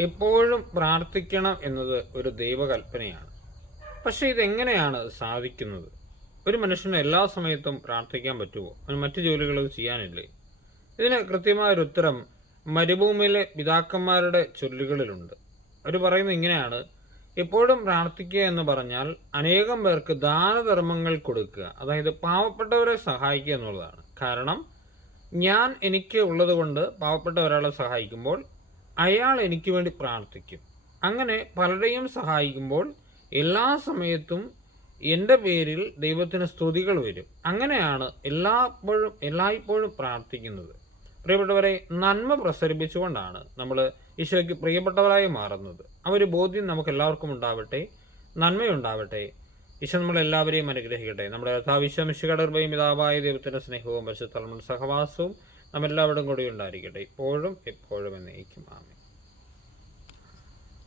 എപ്പോഴും പ്രാർത്ഥിക്കണം എന്നത് ഒരു ദൈവകൽപ്പനയാണ്. പക്ഷേ ഇതെങ്ങനെയാണ് സാധിക്കുന്നത്? ഒരു മനുഷ്യന് എല്ലാ സമയത്തും പ്രാർത്ഥിക്കാൻ പറ്റുമോ? അവന് മറ്റു ജോലികൾ ചെയ്യാനില്ലേ? ഇതിന് കൃത്യമായൊരു ഉത്തരം മരുഭൂമിയിലെ പിതാക്കന്മാരുടെ ചൊല്ലുകളിലുണ്ട്. അവർ പറയുന്നത് ഇങ്ങനെയാണ്. എപ്പോഴും പ്രാർത്ഥിക്കുക എന്ന് പറഞ്ഞാൽ അനേകം പേർക്ക് ദാനധർമ്മങ്ങൾ കൊടുക്കുക അതായത് പാവപ്പെട്ടവരെ സഹായിക്കുക എന്നുള്ളതാണ്. കാരണം ഞാൻ എനിക്ക് ഉള്ളതുകൊണ്ട് പാവപ്പെട്ട ഒരാളെ സഹായിക്കുമ്പോൾ അയാൾ എനിക്ക് വേണ്ടി പ്രാർത്ഥിക്കും. അങ്ങനെ പലരെയും സഹായിക്കുമ്പോൾ എല്ലാ സമയത്തും എന്റെ പേരിൽ ദൈവത്തിന് സ്തുതികൾ വരും. അങ്ങനെയാണ് എല്ലാപ്പോഴും എല്ലായ്പ്പോഴും പ്രാർത്ഥിക്കുന്നത്. പ്രിയപ്പെട്ടവരെ നന്മ പ്രസരിപ്പിച്ചുകൊണ്ടാണ് നമ്മൾ ഈശോയ്ക്ക് പ്രിയപ്പെട്ടവരായി മാറുന്നത്. ആ ഒരു ബോധ്യം നമുക്ക് എല്ലാവർക്കും ഉണ്ടാവട്ടെ. നന്മയുണ്ടാവട്ടെ. ഈശോ നമ്മളെല്ലാവരെയും അനുഗ്രഹിക്കട്ടെ. നമ്മുടെ യഥാവിശ്വമിശുകടർഭയും പിതാവായ ദൈവത്തിന്റെ സ്നേഹവും പശുത്തലമും സഹവാസവും നമ്മെല്ലാവരും കൂടി ഉണ്ടായിരിക്കട്ടെ. ഇപ്പോഴും എപ്പോഴും എന്നേക്കും. ആമേ